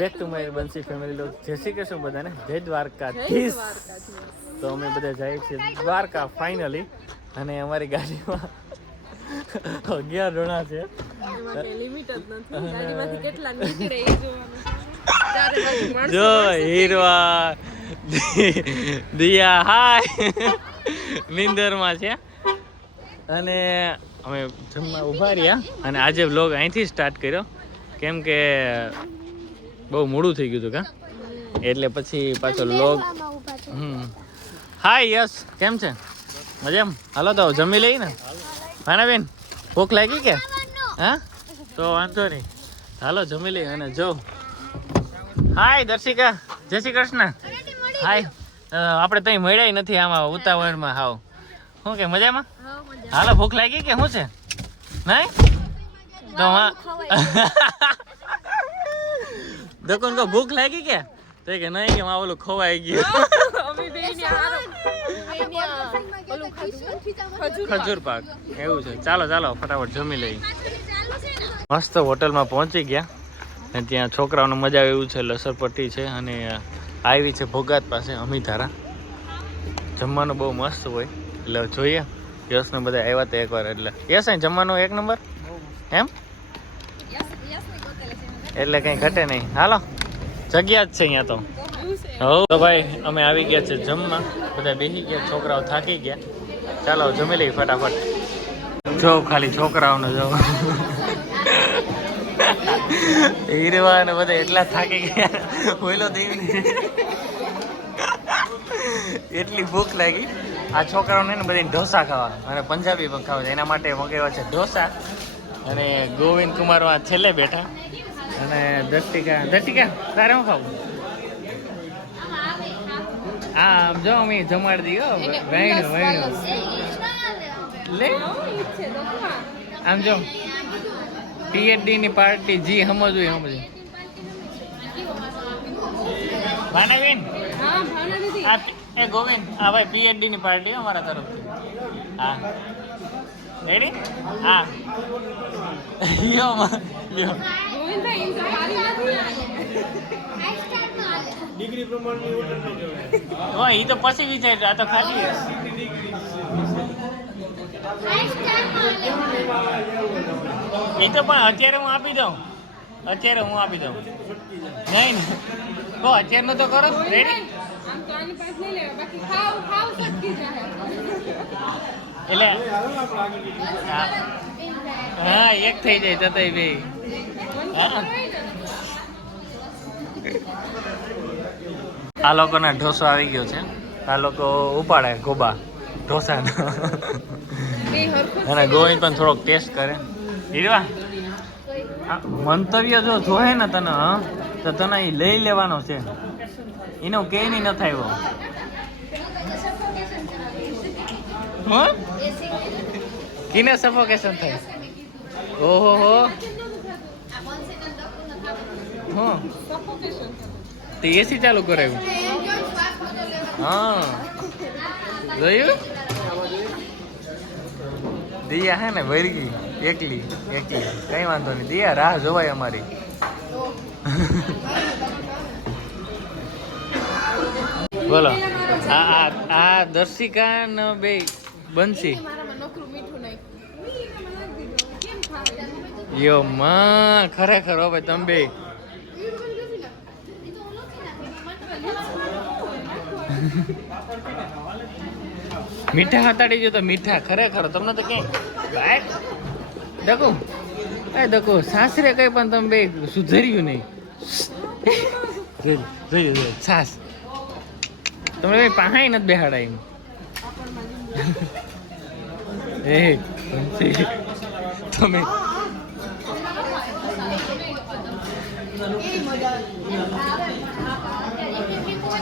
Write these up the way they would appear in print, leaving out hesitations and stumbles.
Back to my Bansi family log. જય શ્રી કૃષ્ણ બધાને, જય દ્વારકાધીશ. તો અમે બધા જઈએ છીએ દ્વારકા ફાઇનલી, અને અમારી ગાડીમાં 11 જણા છે. જો હીરવા દિયા હાય નિંદરમાં છે, અને અમે જમવા ઉભા રહ્યા. અને આજે વ્લોગ અહીંથી સ્ટાર્ટ કર્યો કેમ કે બહુ મોડું થઈ ગયું હતું કા, એટલે પછી પાછો વ્લોગ. હાય યસ, કેમ છે? મજામાં? હાલો તો જમી લઈ ને ભાના બેન, ભૂખ લાગી કે? હા તો વાંધો નહીં, હાલો જમી લઈ. અને જો હાય દર્શિકા, જય શ્રી કૃષ્ણ. હાય, આપણે ત્યાં મળ્યા નથી આમાં ઉતાવળમાં. હાવ શું કે મજામાં? હાલો ભૂખ લાગી કે શું છે? નહીં તો દુકાન કો ભૂખ લાગી કે? તો કે નહીં કે માં ઓલું ખવાઈ ગયું. ખજૂર પાક એવું છે. ચાલો ચાલો ફટાફટ જમી લઈ. મસ્ત હોટલમાં પહોંચી ગયા, અને ત્યાં છોકરાઓને મજા આવે એવું છે. લસરપટ્ટી છે અને આવી છે ભોગાત પાસે અમીધારા. જમવાનું બહુ મસ્ત હોય, એટલે જોઈએ. યશને બધા આવ્યા હતા એકવાર, એટલે યશ અહીં જમવાનું એક નંબર એમ, એટલે કંઈ ઘટે નહીં. હાલો જગ્યા જ છે અહીંયા તો. તો ભાઈ અમે આવી ગયા છે જમવા, બધા બેસી ગયા, છોકરાઓ થાકી ગયા. ચાલો જમી લઈ ફટાફટ. જો ખાલી છોકરાઓને જો હીરવા ને બધા એટલા થાકી ગયા, બોલો દેવને એટલી ભૂખ લાગી. આ છોકરાઓને ને બધી ઢોસા ખાવા અને પંજાબી પણ ખાવા, એના માટે મગાવ્યા છે ઢોસા. અને ગોવિંદ કુમાર છેલ્લે બેઠા, અને દર્શિકા તારે શું ખાવું? હા જો અમે જમાડી દઈએ. વૈણું લે આમ જો PhD ની પાર્ટી જી સમજવું ભાનાબેન. એ ગોવિંદ, હા ભાઈ PhD ની પાર્ટી અમારા તરફથી. હા રેડી? હા લ્યો ડિગ્રી પ્રમાણની હોટલ ન કહેવાય. હા ઈ તો પછી વિચાર, આ તો ખાલી એ તો. પણ અત્યારે હું આપી દઉં, નહીં ને તો અત્યારનું તો કરો. રેડી? એટલે હા એક થઈ જાય તતાય બે. આ લોકોના ઢોસો આવી ગયો છે. આ લોકો ઉપાડે ગોબા ઢોસાનો, અને ગોવિંદ પણ થોડોક ટેસ્ટ કરે. હીરવા મંતવ્ય જો જોહે ને તને, તો તને એ લઈ લેવાનો છે. એનો કે નહીં ન થાય. કિને સફોકેશન થાય? ઓહો હો, તે એસી ચાલુ કરાવ્યું. હા જોયું? દિયા હે ને વરગી એકલી કઈ વાંધો નહીં. દિયા રાહ જોવાય અમારી. બોલો આ દર્શિકા ને બે બંસી. યો માં ખરેખર હો ભાઈ તમે બે મીઠા હતાડી જો તો મીઠા ખરેખર તમને તો ક્યાંય દકો દકો સાસરે કઈ પણ તમે બે સુધર્યું નહીં. સાસ તમે બે પાહાઈ નથી બેહાડા એમ. તમે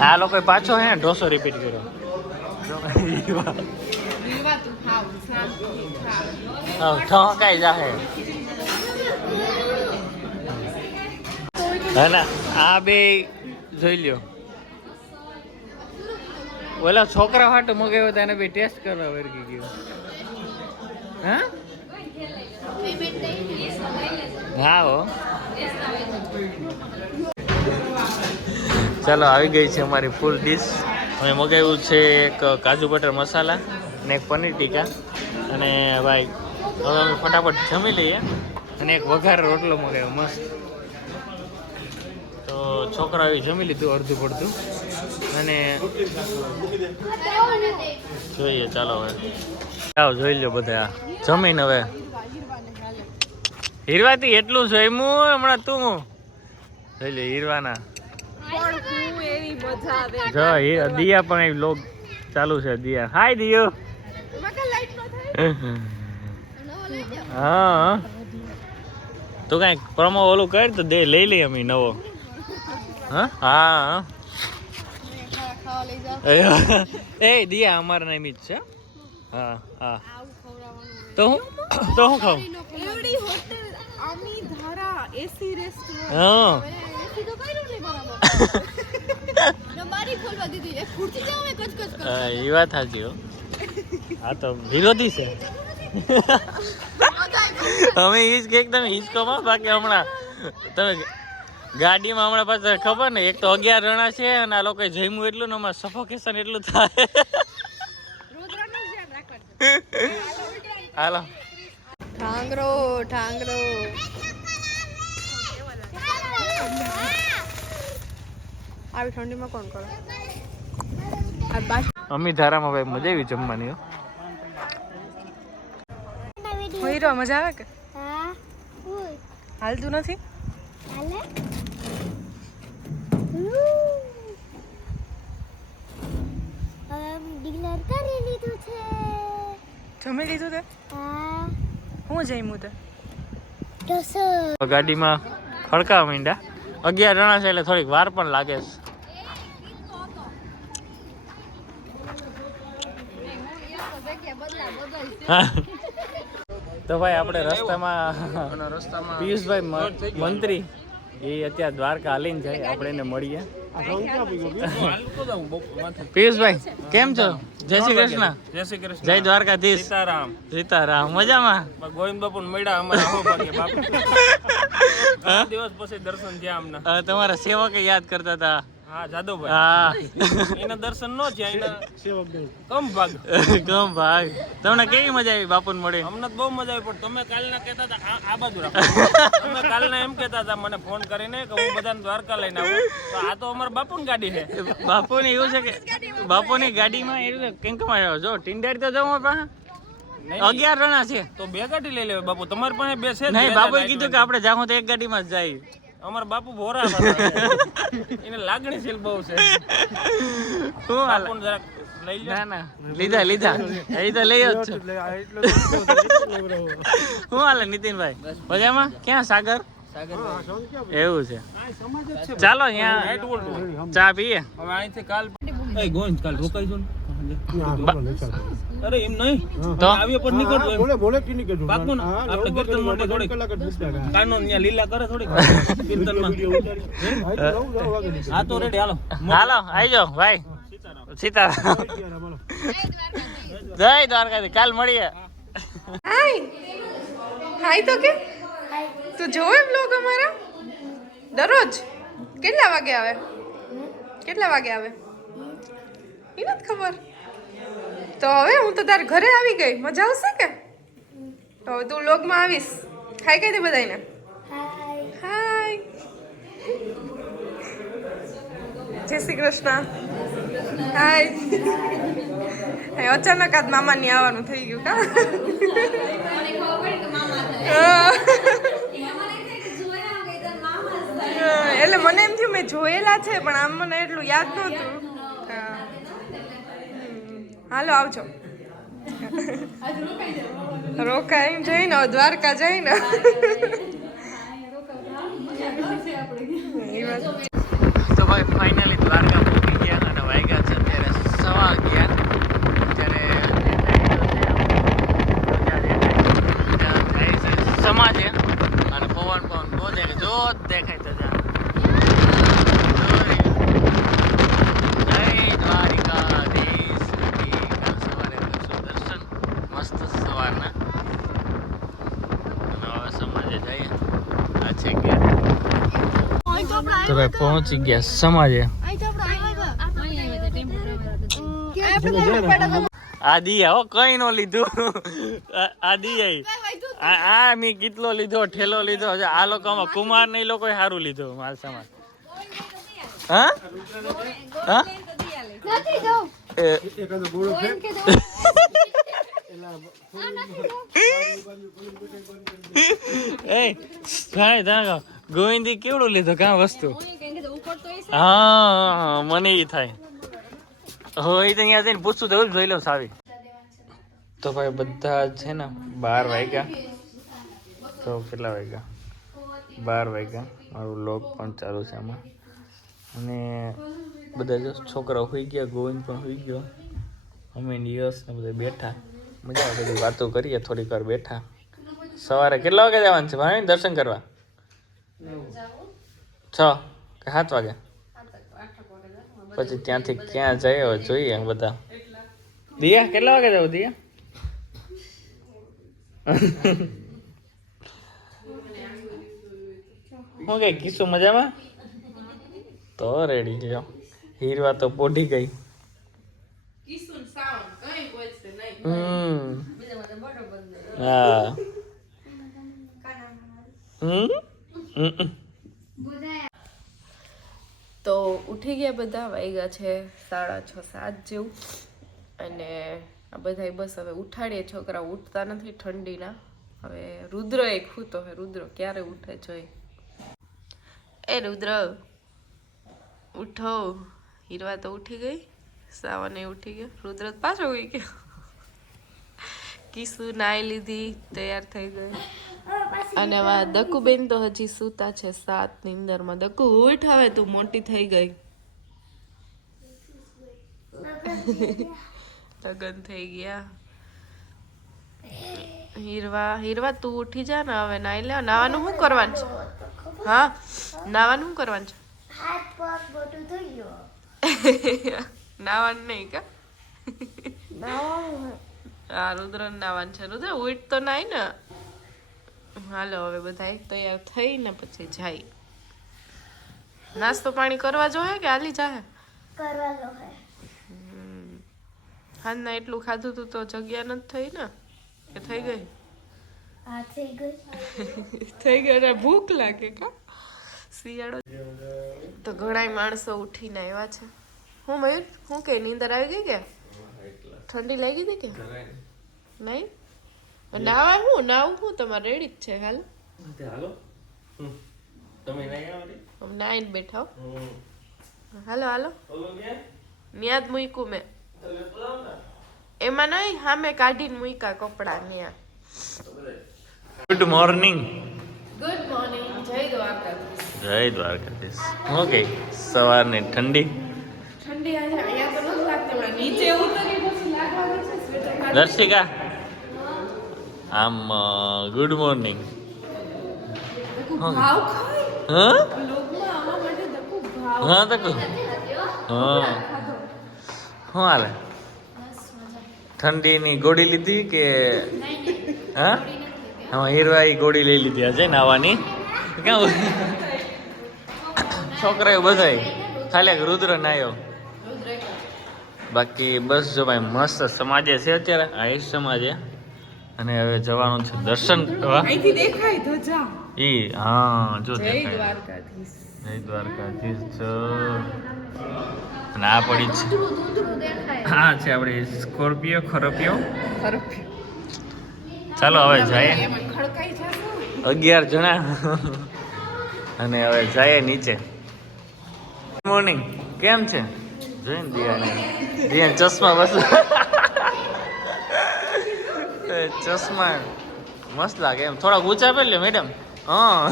આ લોકો પાછો હે ઢોસો રિપીટ કર્યો. ઠકાઈ જાહે. હે ને આ બે જોઈ લ્યો. ઓલા છોકરા હાટું મગાવ્યો તેને બે ટેસ્ટ કરવા વર્ગી ગયો. હા હા હો ચાલો આવી ગઈ છે અમારી ફૂલ ડીશ. અમે મગાવ્યું છે એક કાજુ બટર મસાલા અને એક પનીર ટીકા. અને ભાઈ હવે અમે ફટાફટ જમી લઈએ. અને એક વઘાર રોટલો મગાવ્યો મસ્ત. તો છોકરાઓએ જમી લીધું અડધું પડધું. અને જોઈએ ચાલો હવે આવો જોઈ લો બધા જમીન. હવે હીરવાથી એટલું જમ્યું હમણાં તું જોઈ લે હીરવાના. જો દિયા પણ એ લોગ ચાલુ છે. દિયા હાય દિયો. હા તું કઈ પ્રમો ઓલું કર તો દે લઈ લઈએ અમે નવો. હા હા એ દિયા અમારા નામ જ છે. હા હા તો હું ખાઉં. હા એ વાત સાચી. હા તો વિરોધી છે. અમે એકદમ હિચકોમાં. બાકી હમણાં તમે ગાડીમાં હમણાં પાછા ખબર ને એક તો 11 જણા છે અને આ લોકો જમ્યું એટલું ને અમારે સફોકેશન એટલું થાય. હાલો ઠાંગરો ઠાંગરો. આવી ઠંડીમાં કોણ કરે? અમી ધારામાં ભાઈ મજા આવી જમવાની. હીરો મજા આવે કે હાલતું નથી? જમી લીધું તે? હું જમ્યું તે? ગાડીમાં ખડકા માંડ્યા. 11 જણા છે એટલે થોડીક વાર પણ લાગે છે. તો ભાઈ આપણે રસ્તામાં પિયુષભાઈ મંત્રી એ અત્યારે દ્વારકા હાલીને જાય. આપણે એને મળીએ. પિયુષભાઈ કેમ છો? જય શ્રી કૃષ્ણ. જય શ્રી કૃષ્ણ. જય દ્વારકાધીશ. સીતારામ. સીતારામ. મજામાં? ગોવિંદ બાપુ મળ્યા અમારા આવો ભાગ્ય બાપુ. દિવસ પછી દર્શન થયા અમને. તમારા સેવકે યાદ કરતા હતા. હા જાદવભાઈ. હા એના દર્શન નો થયા. એના કમ ભાગ. કમ ભાગ. તમને કેવી મજા આવી બાપુને મળી? અમને તો બહુ મજા આવી. પણ તમે કાલના કહેતા હતા આ બાજુ રાખો. તમે કાલના એમ કહેતા હતા મને ફોન કરીને કે હું બધાને દ્વારકા લઈને આવું. તો આ તો અમારા બાપુની ગાડી છે. બાપુની એવું છે કે બાપુની ગાડીમાં એવું કેમ કમાયો? જો ટીંડાડી તો જવું પાસે 11 જણા છે તો 2 ગાડી લઈ લેવાય બાપુ. તમારી પાસે 2 છે? નહીં બાપુએ કીધું કે આપણે જાઉં તો એક ગાડીમાં જ જાય. અમારા બાપુ ભોરા એને લાગણીશીલ બહુ છે. શું હાલ? બાપુને જરાક લઈ લો. ના ના લીધા એ તો લઈ જ છો. શું હાલે નીતિનભાઈ? મજામાં? ક્યાં સાગર? એવું છે. ચાલો અહીંયા ચા પીએ. હવે અહીંથી કાલ ગોવિંદ કાલ રોકાઈજો ને. અરે એમ નહીં તો આવીએ પણ નીકળતો બોલે બોલે કે નહીં કીધું પાકું ને આપણે કીર્તન માટે થોડી કાનો ત્યાં લીલા કરે થોડી કીર્તનમાં. હા તો રેડી હાલો. હાલો આવી જાઓ ભાઈ. સીતારામ. જય દ્વારકાથી. કાલ મળીએ. હાય તો કે તું જોવે બ્લોગ અમારા દરરોજ? કેટલા વાગે આવે? એ નથી ખબર. તો હવે હું તો તારા ઘરે આવી ગઈ. મજા આવશે કે? તો હવે તું વ્લોગમાં આવીશ. હાય કહી દે બધાને. હાય. જય શ્રી કૃષ્ણ. હાય. અચાનક આજ મામાની આવવાનું થઈ ગયું કા? એટલે મને એમ થયું મેં જોયેલા છે પણ આમ મને એટલું યાદ નહોતું. હાલો આવજો. રોકાઈ જઈને દ્વારકા જઈને. તો ભાઈ ફાઇનલી દ્વારકા પહોંચી ગયા અને વાગ્યા છે અત્યારે 11:15. અત્યારે સમાજે અને પવન બહુ દેખાય. જો દેખાય તો જય દ્વારિકાધીશ. કાલ સવારે કરશું દર્શન મસ્ત સવારના. અને હવે સમાજે જઈએ. આ છે કે તો ભાઈ પહોંચી ગયા સમાજે. આ દિયા હો કઈ નો લીધું આ દિયા આ મેં કેટલો લીધો ઠેલો લીધો આ લોકોમાં કુમાર ને લોકો સારું લીધું માલ સામાન હા હા ગોવિંદી કેવડું લીધું કાં વસ્તુ હા મને ઈ થાય હોય તો અહીંયા જઈને પૂછતું તો જોઈ લઉં સાવી તો ભાઈ બધા છે ને 12 વાગ્યા તો કેટલા વાગ્યા 12 વાગ્યા મારું લોગ પણ ચાલુ છે આમાં અને બધા જો છોકરાઓ હોઈ ગયા ગોવિંદ પણ હોઈ ગયો અમે યશ ને બધા બેઠા મજા આવે બધી વાતો કરીએ થોડીક વાર બેઠા સવારે કેટલા વાગે જવાનું છે ભાઈ દર્શન કરવા 6 કે 7 વાગે પછી ત્યાંથી ક્યાં જાય હવે જોઈએ બધા દિયા કેટલા વાગે જાવ દિયા હું કઈ કિસ્સો મજામાં તો રેડી ગયો હીરવા તો પોઢી ગઈ હા તો ઉઠી ગયા બધા વાગ્યા છે 6:30-7 જેવું અને આ બધા બસ હવે ઉઠાડીએ છોકરા ઉઠતા નથી ઠંડીના હવે રુદ્ર એક ખૂતો હે રુદ્ર ક્યારે ઉઠે જોઈ એ રુદ્ર ઉઠો હીરવા તો ઉઠી ગઈ સાવને ઉઠી ગયો રુદ્ર પાછો ઉઈ ગયો કિસુ નાઈ લીધી તૈયાર થઈ ગઈ અને દકુબેન તો હજી સૂતા છે 7 ની અંદરમાં દકુ ઉઠ હવે તું મોટી થઈ ગઈ લગન થઈ ગયા હીરવા તું ઉઠી જા ને હવે નાઈ લે નાવાનું શું કરવાનું છે હા નાવાનું શું કરવાનું છે નાવાનું નહીં કા હા રુદ્ર નાવાનું છે રુદ્ર ઉઠ તો નાઈ ને હાલો હવે બધા તૈયાર થઈ ને પછી જાય નાસ્તો પાણી કરવા જોઈએ કે હાલી જાહે હાલના એટલું ખાધું તું તો જગ્યા નથી થઈ ને કે થઈ ગઈ થઈ ગઈ ને ભૂખ લાગે કા શિયાળો તો ઘણા માણસો ઉઠીને આવ્યા છે હું મયુર હું કે નીંદર આવી ગઈ કે ઠંડી લાગી હતી કે નહીં નાવું હું તમારે રેડી જ છે હાલ નાઈન બેઠા હાલો હાલો ન્યાદ મૂક્યું મેં એમાં નહીં હા મેં કાઢીને મૂક્યા કપડા ન્યા ગુડ મોર્નિંગ જય દ્વારકાધીશ જય દ્વારકાધીશ ઓકે સવારની ઠંડી આજે અહીંયા તો નથી લાગતી હમણાં નીચે ઉતરી પછી લાગવાનું છે સ્વેટર દર્શિકા આમ ગુડ મોર્નિંગ ભાવ ખાય હા લોકમાં આવવા માટે દકુ ભાવ હા તકુ હા શું હાલે ઠંડીની ગોળી લીધી કે હા હા હીરવાઈ ગોળી લઈ લીધી આજે નાવાની ક્યાં છોકરાઓ બધાય ખાલી રુદ્ર નાયો બાકી બસ જો ભાઈ મસ્ત સમાજે છે અત્યારે આ સમાજે અને હવે જવાનું છે દર્શન કરવા અહીંથી દેખાય ધજા ઈ હા જો જય દેખાય દ્વારકાધીશ જય દ્વારકાધીશ છો અને આ પડી છે હા છે આપણી સ્કોર્પિયો ખરપિયો ચાલો હવે જાય એમાં ખડકાઈ જશે 11 જણા અને હવે જાય નીચે ગુડ મોર્નિંગ કેમ છે જોઈને દિયા ચશ્મા બસ ચશ્મા મસ્ત લાગે એમ થોડા ઊંચા પહેરી લો મેડમ હા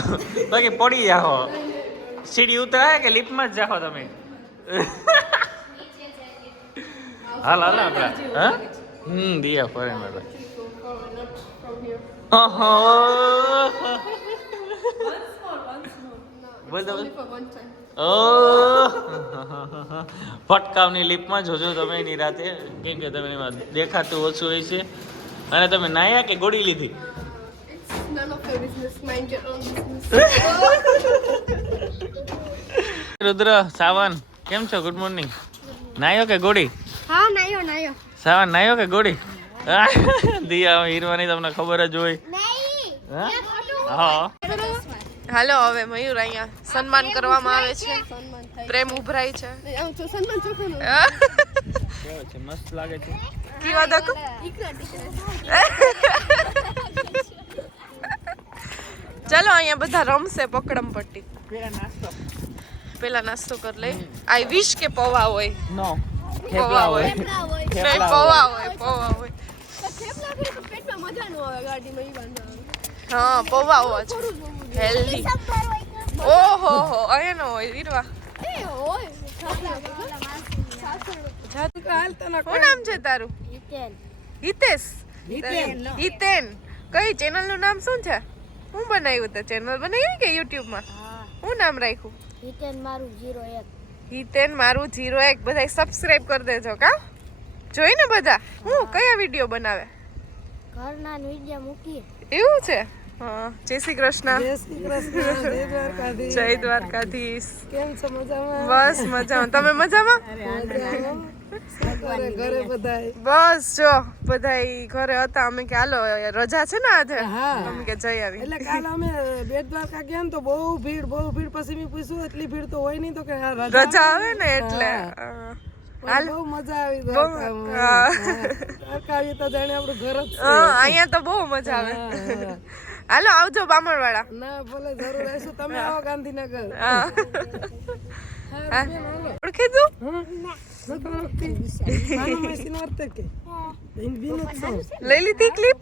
બાકી પડી જાઓ સીડી ઉતરાય કે લિફ્ટમાં જ જાઓ તમે હાલ હાલ આપડા હા દિયા ફરે મેડમ ફટકાવની લિફ્ટમાં જોજો તમે એની રાતે કેમ કે તમે એમાં દેખાતું ઓછું હોય છે અને તમે નાયા કે ગોળી લીધી રુદ્ર સાવન કેમ છો ગુડ મોર્નિંગ નાયો કે ગોળી હા નાયો સાવન નાયો કે ગોળી દિયા હીરવાની તમને ખબર જ હોય. હા હાલો હવે મયુર અહીંયા સન્માન કરવામાં આવે છે. પ્રેમ ઉભરાય છે. મસ્ત લાગે છે. કેવા દકો ચલો અહીંયા બધા રમશે પકડમ પટ્ટી. પેલા નાસ્તો કર લે. આઈ વિશ કે પૌવા હોય. નો પૌવા હોય. નહીં પૌવા હોય. હા પૌવા હોય છે હેલ્ધી. ઓહો હો અહીંયા નો હોય વીરવા. શું નામ છે તારું? હિતેશ. હિતેન. કઈ ચેનલ નું નામ શું છે? હું બનાવ્યું તે ચેનલ બનાવી કે યુટ્યુબ માં? શું નામ રાખ્યું? હિતેન મારું 01. હિતેન મારું 01. બધા સબસ્ક્રાઇબ કરી દેજો કા. જોઈ ને બધા હું કયા વિડિયો બનાવે? ઘરના વિડિયો મૂકી. એવું છે. હા જય શ્રી કૃષ્ણ. જય શ્રી કૃષ્ણ. જય દ્વારકાધીશ. જય દ્વારકાધીશ. કેમ છો? મજામાં? બસ મજામાં. તમે મજામાં? મજામાં. શું કરે ઘરે બધાય? બસ જો બધાય ઘરે હતા. અમે કે હાલો રજા છે ને આજે. હા. અમે કે જઈ આવી. એટલે કાલ અમે બેટ દ્વારકા ગયા ને તો બહુ ભીડ પછી મેં પૂછ્યું એટલી ભીડ તો હોય નહીં તો કે હા, રજા આવે ને એટલે પણ બહુ મજા આવી હા. દ્વારકા આવી તો જાણે આપણું ઘર જ છે. અહીંયા તો બહુ મજા આવે. હાલો આવજો બામણવાડા. ના ભલે જરૂર આવીશું. તમે આવો ગાંધીનગર. હા. ઓળખી તું? લઈ લીધી ક્લિપ?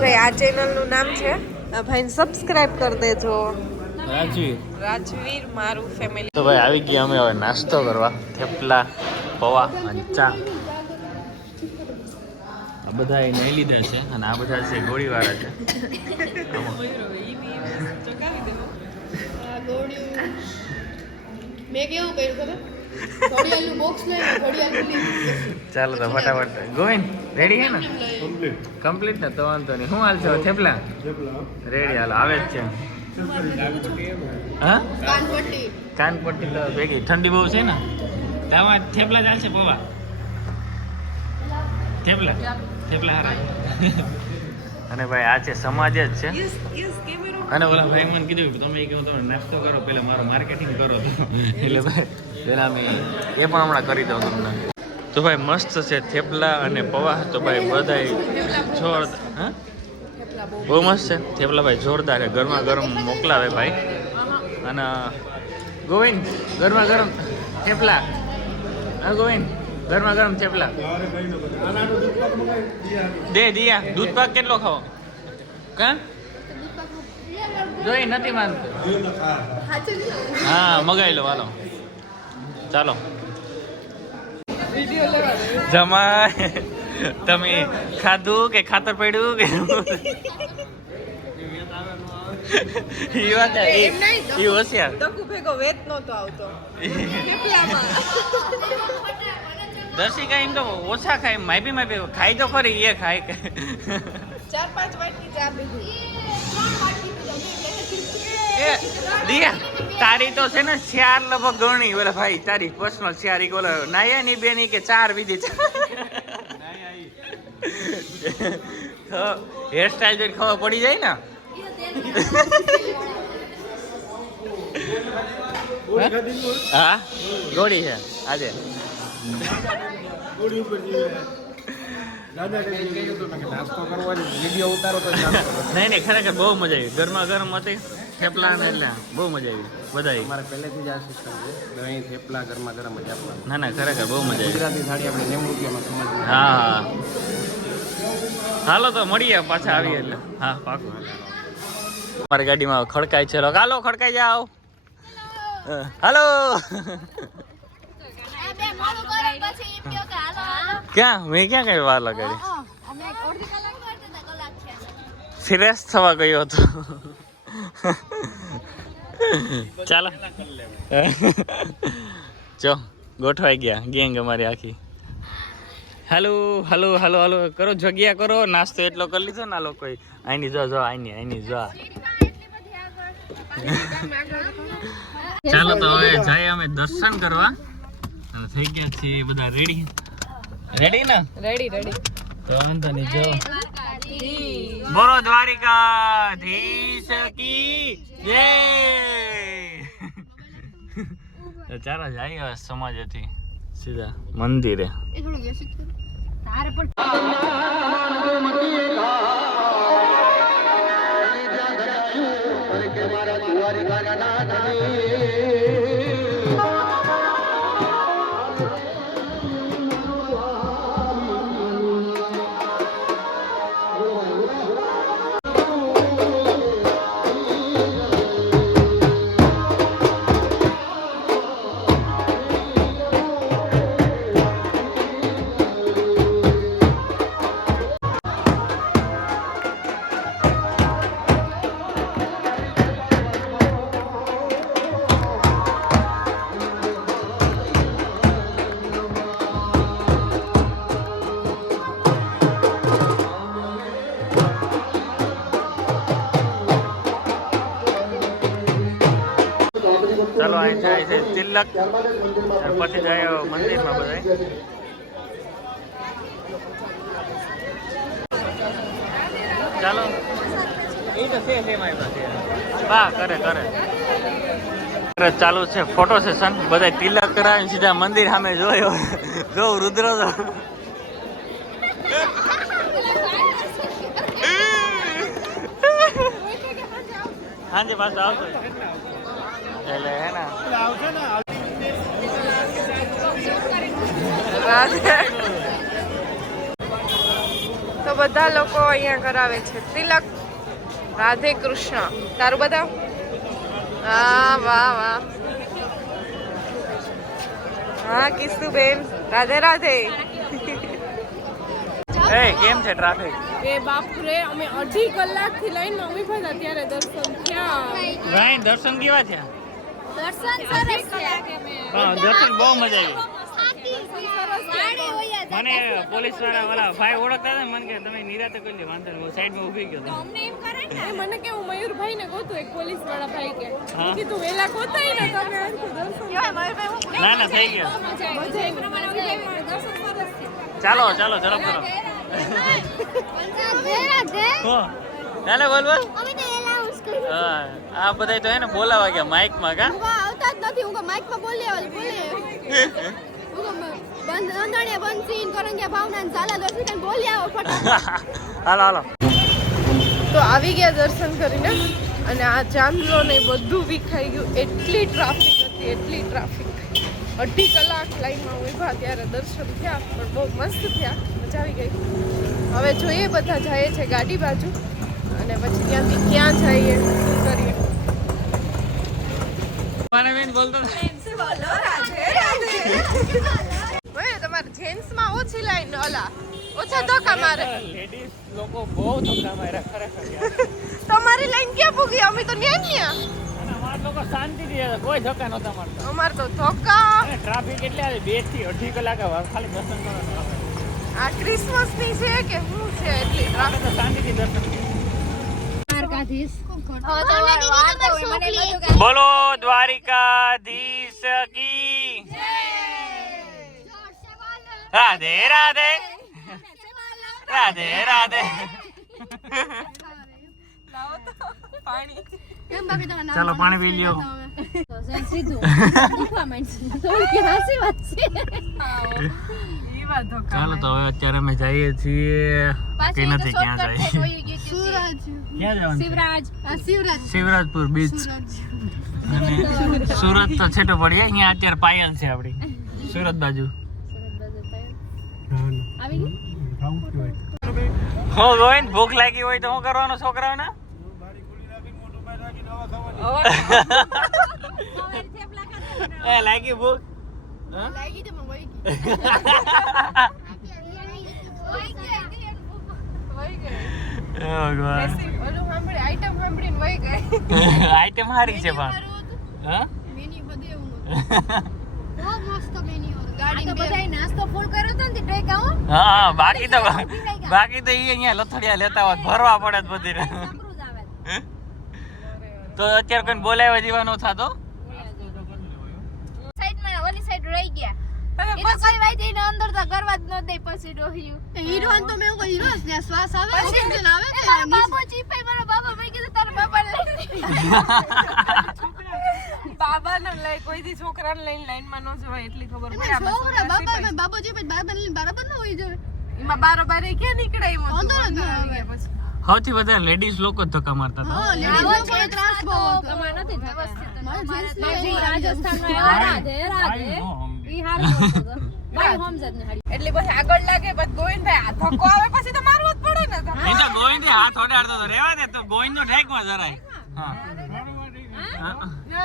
ભાઈ આ ચેનલ નું નામ છે. આ ભાઈને સબસ્ક્રાઇબ કરી દેજો. રાજવીર મારું ફેમિલી. તો ભાઈ આવી ગયા અમે હવે નાસ્તો કરવા. થેપલા, પૌવા અને ચા. આ બધા એ નહીં લીધા છે અને આ બધા છે ગોળીવાળા છે. મેં કેવું કર્યું ખબર? ઘડિયાળનું બોક્સ લઈને ઘડિયાળ ચાલો તો ફટાફટ ગોવિંદ રેડી હે ને? કમ્પ્લીટ ને તો વાંધો નહીં. શું હાલ છે થેપલા? રેડી હાલ આવે જ છે. હા કાનપટ્ટી તો ભેગી ઠંડી બહુ છે ને તાવા થેપલા ચાલશે પૌવા થેપલા હારા. અને ભાઈ આ છે સમાજ જ છે. અને ઓલા ભાઈ મને કીધું કે તમે કે તમે નાસ્તો કરો પહેલા મારું માર્કેટિંગ કરો તો એટલે ભાઈ પહેલા અમે એ પણ હમણાં કરી દઉં તમને. તો ભાઈ મસ્ત છે થેપલા અને પૌવા. તો ભાઈ બધાય જોરદાર. હા બહુ મસ્ત છે થેપલા ભાઈ જોરદાર છે. ગરમા ગરમ મોકલાવે ભાઈ. અને ગોવિંદ ગરમા ગરમ થેપલા. હા ગોવિંદ ગરમા ગરમ થેપલા દે. દિયા દૂધ પાક કેટલો ખાવો? કાં જોઈ નથી માનતો. હા મગાઈ લો હાલો ચાલો. જમા તમે ખાધું કે ખાતર પડ્યું કે ઈ વાત ઈ હોશિયાર. તકુ ભેગો વેત નહોતો આવતો. દર્શિકા એમ તો ઓછા ખાય માપી ખાય તો ખરી એ ખાય કે 4-5 વાટકી ચા પીધી. એ દિયા તારી તો છે ને 4 લગભગ ગણી ઓલા ભાઈ તારી પર્સનલ 4 ઓલા નાયા ની બેની કે 4 વિધિ છે. હેર સ્ટાઈલ જોઈને ખબર પડી જાય ને. હા ગોળી છે આજે. નહીં ખરેખર બહુ મજા આવી. ગરમા ગરમ હતી થેપલા ને એટલે બહુ મજા આવી. બધા અમારે પહેલેથી જ આ સિસ્ટમ છે દહીં થેપલા ગરમા ગરમ જ આપવાનું. ના ખરેખર બહુ મજા આવી. ગુજરાતી થાળી આપણે 90 રૂપિયામાં સમાજ. હા હાલો તો મળીએ પાછા આવીએ એટલે. હા પાકું. મારી ગાડીમાં ખડકાય છે. હાલો ખડકાઈ જાઓ. હાલો ક્યાં મેં ક્યાં કઈ વાર લગાડી? ફ્રેશ થવા ગયો હતો. ચાલો જો ગોઠવાઈ ગયા ગેંગ અમારી આખી. હાલો હાલો હાલો હાલો કરો જગ્યા કરો. નાસ્તો એટલો કરી લીધો ને આ લોકોએ. આઈની જો આઈની જો. ચાલો તો હવે જાય અમે દર્શન કરવા અને થઈ ગયા છીએ બધા રેડી રેડી ને રેડી રેડી તો વાંધો નહીં જો બોલો દ્વારિકાધીશ કી જય તો ચાલો જઈએ હવે સમાજથી સીધા મંદિરે તારે પણ ચાલો અહીં જાય છે તિલક પછી જાય મંદિરમાં બધા ચાલો એ તો છે મારી પાસે હા કરે ચાલુ છે ફોટો સેશન બધા તિલક કરાવીને સીધા મંદિર સામે જોયો જો રુદ્ર તો હાંજે પાછો આવતો એટલે હે ને તો બધા લોકો અહીંયા કરાવે છે તિલક રાધે કૃષ્ણ તારું બધા હા વાહ વાહ હા કિસ્તુ બેન રાધે રાધે એ કેમ છે ટ્રાફિક એ બાપ રે અમે 2.5 કલાકથી લાઈનમાં ઊભા હતા ત્યારે દર્શન થયા ભાઈ દર્શન કેવા છે દર્શન સરસ છે હા દર્શન બહુ મજા આવી મને પોલીસ વાળા ભાઈ ઓળખતા હતા મને કે તમે નિરાતે કરી લે વાંધો નહીં સાઈડમાં ઊભી ગયો એ મને કે હું મયુરભાઈ ને ગોતું એક પોલીસ વાળા ભાઈ કે હા. કીધું વેલા ગોતાય ને તમે આખું દર્શન ના થઈ ગયો ચાલો ઝડપ કરો હો ચાલે બોલ અમે તો એલાઉન્સ કર્યું હા આ બધા તો હે ને બોલાવા ગયા માઇકમાં કા આવતા જ નથી હું માઈક માં બોલે બંધ અંધાણિયા બંધ સીન કરંગિયા ભાવના ને સાલા દર્શન કરીને બોલી આવો ફટાફટ હાલો તો આવી ગયા દર્શન કરીને અને આ ચાંદલો ને બધું વિખાઈ ગયું એટલી ટ્રાફિક હતી એટલી ટ્રાફિક 2.5 કલાક લાઈનમાં ઊભા ત્યારે દર્શન થયા પણ બહુ મસ્ત થયા મજા આવી ગઈ હવે જોઈએ બધા જાય છે ગાડી બાજુ અને પછી ત્યાંથી ક્યાં જઈએ શું કરીએ મને બેન બોલતો ભાઈ તમારે જેન્ટ્સમાં ઓછી લાઈન ઓલા ઓછા ધક્કા મારે લેડીઝ લોકો બહુ ધક્કા માર્યા ખરેખર તમારી લાઈન ક્યાં પૂગી અમે તો ન્યા અને અમારા લોકો શાંતિથી હતા, કોઈ ધક્કા નહોતા મારતા અમારે તો ધક્કા અને ટ્રાફિક એટલે 2 થી 2.5 કલાક ખાલી દર્શન કરવાનું આવે. આ ક્રિસમસ ની છે કે શું છે એટલી આપણે તો શાંતિથી દર્શન કરીએ. બોલો દ્વારિકાધીશ કી રાધે રાધે રાધે રાધે ચાલો પાણી પી લ્યો ચાલો તો હવે અત્યારે અમે જઈએ છીએ કે નથી ક્યાં જઈએ ક્યાં જવાનું છે? શિવરાજપુર બીચ અને સુરત તો છેટો પડી જાય અહીંયા અત્યારે પાયલ છે આપડી સુરત બાજુ હો ગોવિંદ ભૂખ લાગી હોય તો શું કરવાનું છોકરાઓને એ લાગી ભૂખ લાગી તો મને વહી ભગવાન ઓલું સાંભળી આઈટમ સાંભળીને વહી ગઈ આઈટમ સારી છે પણ હા મેન્યુ બધે એવું બહુ મસ્ત મેન્યુ ગાડી બધાય નાસ્તો ફૂલ કર્યો તો ને ટ્રેક આવો હા બાકી તો ઈ અહીંયા લથડિયા લેતા હોત ભરવા પડે જ બધીને તો અત્યારે કોઈ બોલાવ્યા જેવા ન થાતો સાઈડમાં ઓલી સાઈડ રહી ગયા કઈ વાઈ જઈને અંદર તો કરવા જ ન દે પછી રોહ્યું હીરોન તો મેં કોઈ હીરો ને શ્વાસ આવે ઓક્સિજન આવે કે બાબો ચીપે મારો બાબા મેં કીધું તારા બાબા લઈ બાબાને લઈ કોઈ દી છોકરાને લઈને લાઈનમાં ન જવાય એટલી ખબર પડે આ છોકરા બાબા મેં બાબો ચીપે બાબા લઈને બરાબર ન હોય જો એમાં બારોબાર ક્યાં નીકળે એમ અંદર જ ન આવે પછી સૌથી વધારે લેડીઝ લોકો જ ધક્કા મારતા હતા હા લેડીઝ લોકો ત્રાસ બહુ અમાર નથી વ્યવસ્થિત રાજસ્થાનમાં રાધે રાધે ઈ હારું બોલતો હતો ભાઈ સમજ જ ને એટલે પછી આગળ લાગે પછી ગોવિંદભાઈ આ ધક્કો આવે પછી તો મારવો જ પડે ને એ તો ગોવિંદ હાથ ઓડાડતો તો રેવા દે તો ગોવિંદ નો ઠેકમાં જરાય હા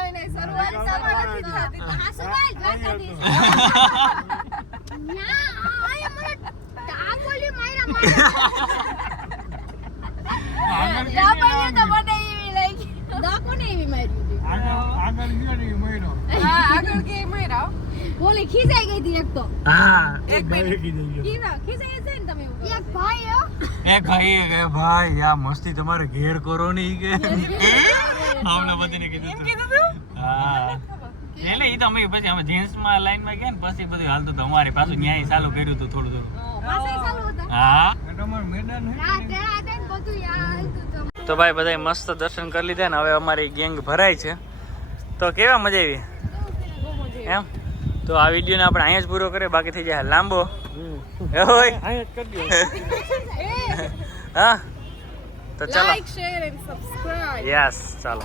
નહીં શરૂઆત તમારાથી જ થતી હતી. હા સુવાલ દ્વારકાધીશ ન્યા આય મને ટાંગોલી માર્યા દાપણ્યો તો મને એવી લાગી દાકોને એવી મારી હતી હા આગળ કે માર્યા બોલી ખીજાઈ ગઈ હતી એક તો હા એક મિનિટ ખીજાઈ છે ને તમે એક ભાઈ હો એ ભાઈ કે ભાઈ આ મસ્તી તમારે ઘેર કરો ની કે આવડા બધાને કીધું હા એટલે ઈ તો અમે પછી અમે જેન્ટ્સ માં લાઈન માં ગયા ને પછી બધું હાલતું તો અમારે પાછું ન્યાય ચાલુ કર્યું હતું થોડું થોડું પાછા ચાલુ હતા હા રાતે રાતે બધું યાદ હતું તો ભાઈ બધા મસ્ત દર્શન કરી લીધા ને હવે અમારી ગેંગ ભરાય છે તો કેવા મજા આવી એમ તો આ વિડીયોને આપણે અહીંયા જ પૂરો કરીએ બાકી થઈ જાય લાંબો હા તો ચાલો like share and subscribe yes ચાલો